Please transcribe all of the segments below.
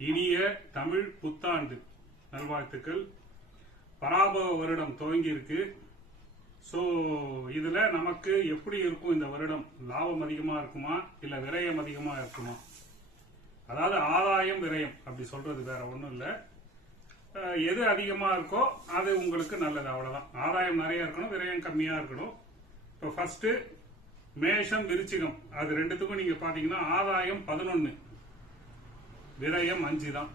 இனிய தமிழ் புத்தாண்டு நல்வாழ்த்துக்கள். பராபவ வருடம் துவங்கி இருக்கு. சோ இதுல நமக்கு எப்படி இருக்கும் இந்த வருடம்? லாபம் அதிகமா இருக்குமா இல்ல விரயம் அதிகமா இருக்குமா? அதாவது ஆதாயம் விரயம் அப்படி சொல்றது வேற ஒண்ணும் இல்ல. எது அதிகமா இருக்கோ அது உங்களுக்கு நல்லது, அவ்வளவுதான். ஆதாயம் நிறைய இருக்கணும், விரயம் கம்மியா இருக்கணும். இப்போ ஃபர்ஸ்ட் மேஷம் விருச்சிகம் அது ரெண்டுத்துக்கும் நீங்க பாத்தீங்கன்னா ஆதாயம் 11, விரயம் 5 தான்.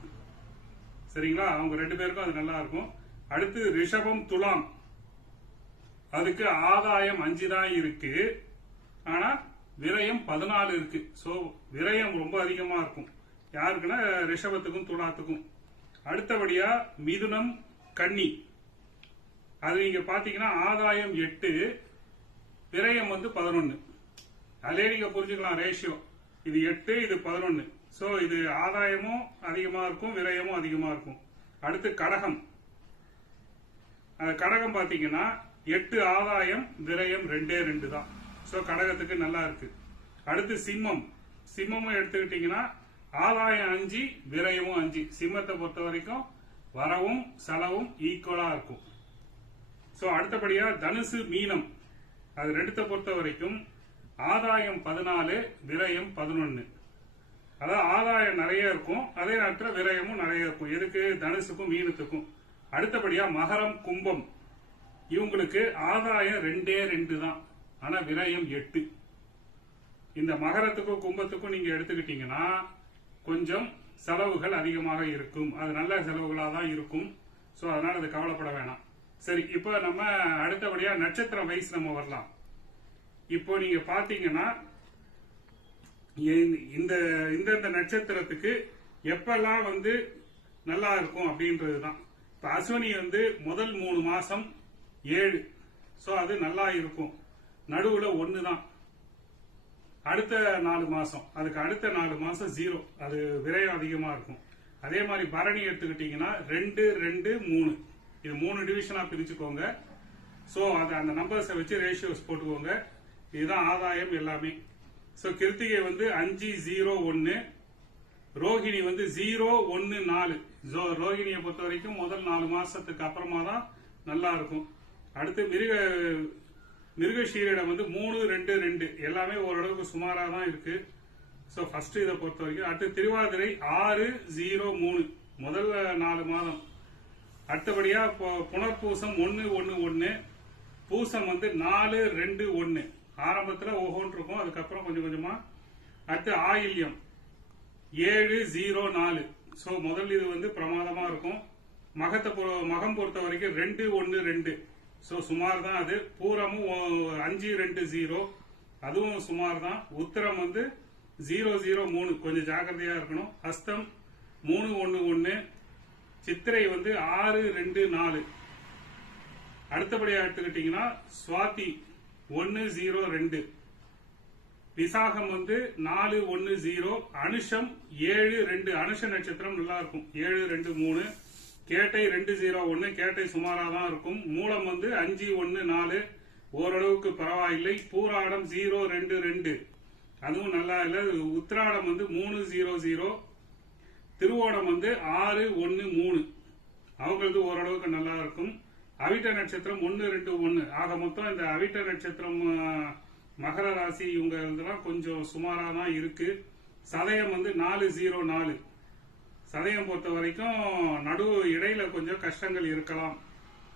சரிங்களா? அவங்க ரெண்டு பேருக்கும் அது நல்லா இருக்கும். அடுத்து ரிஷபம் துலாம், அதுக்கு ஆதாயம் 5 தான் இருக்கு, ஆனா விரயம் 14 இருக்கு. சோ விரயம் ரொம்ப அதிகமா இருக்கும். யாருக்குன்னா ரிஷபத்துக்கும் துலாத்துக்கும். அடுத்தபடியா மிதுனம் கன்னி, அது நீங்க பாத்தீங்கன்னா ஆதாயம் 8, விரயம் 11. அதிலே நீங்க புரிஞ்சுக்கலாம் ரேஷியோ. இது 8, இது 11. சோ இது ஆதாயமும் அதிகமா இருக்கும், விரயமும் அதிகமா இருக்கும். அடுத்து கடகம், கடகம் பாத்தீங்கன்னா 8 ஆதாயம், விரயம் 2 தான். சோ கடகத்துக்கு நல்லா இருக்கு. அடுத்து சிம்மம், சிம்மமும் எடுத்துக்கிட்டீங்கன்னா ஆதாயம் 5, விரயமும் 5. சிம்மத்தை பொறுத்த வரைக்கும் வரவும் செலவும் ஈக்குவலா இருக்கும். சோ அடுத்தபடியா தனுசு மீனம், அது ரெண்டுத்தை பொறுத்த வரைக்கும் ஆதாயம் 14, விரயம் 11. அதாவது ஆதாயம் நிறைய இருக்கும், அதே நேரத்தில் விரயமும் நிறைய இருக்கும். எதுக்கு? தனுசுக்கும் மீனத்துக்கும். அடுத்தபடியா மகரம் கும்பம், இவங்களுக்கு ஆதாயம் 2 தான், ஆனா விரயம் 8. இந்த மகரத்துக்கும் கும்பத்துக்கும் நீங்க எடுத்துக்கிட்டீங்கன்னா கொஞ்சம் செலவுகள் அதிகமாக இருக்கும். அது நல்ல செலவுகளாக தான் இருக்கும். சோ அதனால அது கவலைப்பட வேணாம். சரி, இப்போ நம்ம அடுத்தபடியா நட்சத்திரம் வைஸ் நம்ம வரலாம். இப்போ நீங்க பாத்தீங்கன்னா இந்த நட்சத்திரத்துக்கு எப்பெல்லாம் நல்லா இருக்கும் அப்படின்றதுதான். இப்ப அஸ்வினி முதல் 3 மாசம் 7, சோ அது நல்லா இருக்கும். நடுவுல 1 தான். அடுத்த 4 மாசம், அதுக்கு அடுத்த 4 மாசம் 0, அது விரயம் அதிகமா இருக்கும். அதே மாதிரி பரணி எடுத்துக்கிட்டீங்கன்னா 2, 2, 3, இது 3 டிவிஷனா பிரிச்சுக்கோங்க. சோ அது அந்த நம்பர்ஸை வச்சு ரேஷியோஸ் போட்டுக்கோங்க. இதுதான் ஆதாயம் எல்லாமே. சோ கிருத்திகை 5, 0, 1, ரோகிணி 0, 1, 4. ரோகிணியை பொறுத்த வரைக்கும் முதல் 4 மாசத்துக்கு அப்புறமா தான் நல்லா இருக்கும். அடுத்து மிருகஷீரிடம் 3, 2, 2, எல்லாமே ஓரளவுக்கு சுமாரா தான் இருக்கு. சோ ஃபர்ஸ்ட் இதை பொறுத்த வரைக்கும். அடுத்து திருவாதிரை 6, 0, 3, முதல் 4 மாதம். அடுத்தபடியா புனர்பூசம் 1, 1, 1, பூசம் 4, 2, 1. ஆரம்பத்துல ஓஹோன்னு இருக்கும், அதுக்கப்புறம் கொஞ்சம் கொஞ்சமா. அடுத்து ஆயில்யம் 7, 0, 4. சோ முதல் இது பிரமாதமா இருக்கும். மகம் பொறுத்த வரைக்கும் 2, 1, 2, சோ சுமார் தான் அது. பூரமும் 5, 2, 0, அதுவும் சுமார் தான். உத்திரம் 0, 0, 3, கொஞ்சம் ஜாக்கிரதையா இருக்கணும். ஹஸ்தம் 3, 1, 1, சித்திரை 6, 2, 4. அடுத்தபடியா எடுத்துக்கிட்டீங்கன்னா சுவாதி 1, 0, 2, விசாகம் 4, 1, 0, அனுஷம் 7, 2, அனுஷ நட்சத்திரம் நல்லா இருக்கும். 7, 2, 3, கேட்டை 2, 0, 1, கேட்டை சுமாரா தான் இருக்கும். மூலம் 5, 1, 4, ஓரளவுக்கு பரவாயில்லை. பூராடம் 0, 2, 2, அதுவும் நல்லா இல்ல. உத்திராடம் 3, 0, 0, திருவோணம் 6, 1, 3, அவங்களுக்கு ஓரளவுக்கு நல்லா இருக்கும். அவிட்ட நட்சத்திரம் 1, 2, 1. ஆக மொத்தம் இந்த அவிட்ட நட்சத்திரம் மகர ராசி இவங்க கொஞ்சம் சுமாரா தான் இருக்கு. சதயம் 4, 0, 4. சதயம் பொறுத்த வரைக்கும் நடுவு இடையில கொஞ்சம் கஷ்டங்கள் இருக்கலாம்.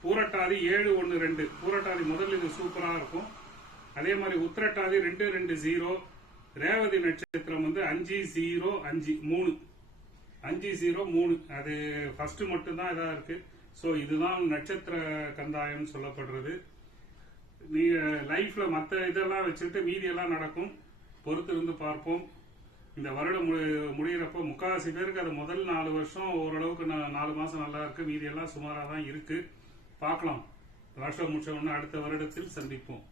பூரட்டாதி 7, 1, 2, பூரட்டாதி முதல் இது சூப்பரா இருக்கும். அதே மாதிரி உத்திரட்டாதி 2, 2, 0, ரேவதி நட்சத்திரம் 5, 0, 5, 3, 5, 0, 3, அது ஃபர்ஸ்ட் மட்டும் தான் இதா இருக்கு. சோ இதுதான் நட்சத்திர கந்தாயம் சொல்லப்படுறது. நீங்க லைஃப்ல மத்த இதெல்லாம் வச்சுட்டு மீதியெல்லாம் நடக்கும், பொறுத்து இருந்து பார்ப்போம். இந்த வருடம் முடிகிறப்போ முக்காவாசி பேருக்கு அது முதல் 4 வருஷம் ஓரளவுக்கு 4 மாசம் நல்லா இருக்கு, மீதியெல்லாம் சுமாரா தான் இருக்கு. பார்க்கலாம். வருஷம் முடிச்ச உடனே அடுத்த வருடத்தில் சந்திப்போம்.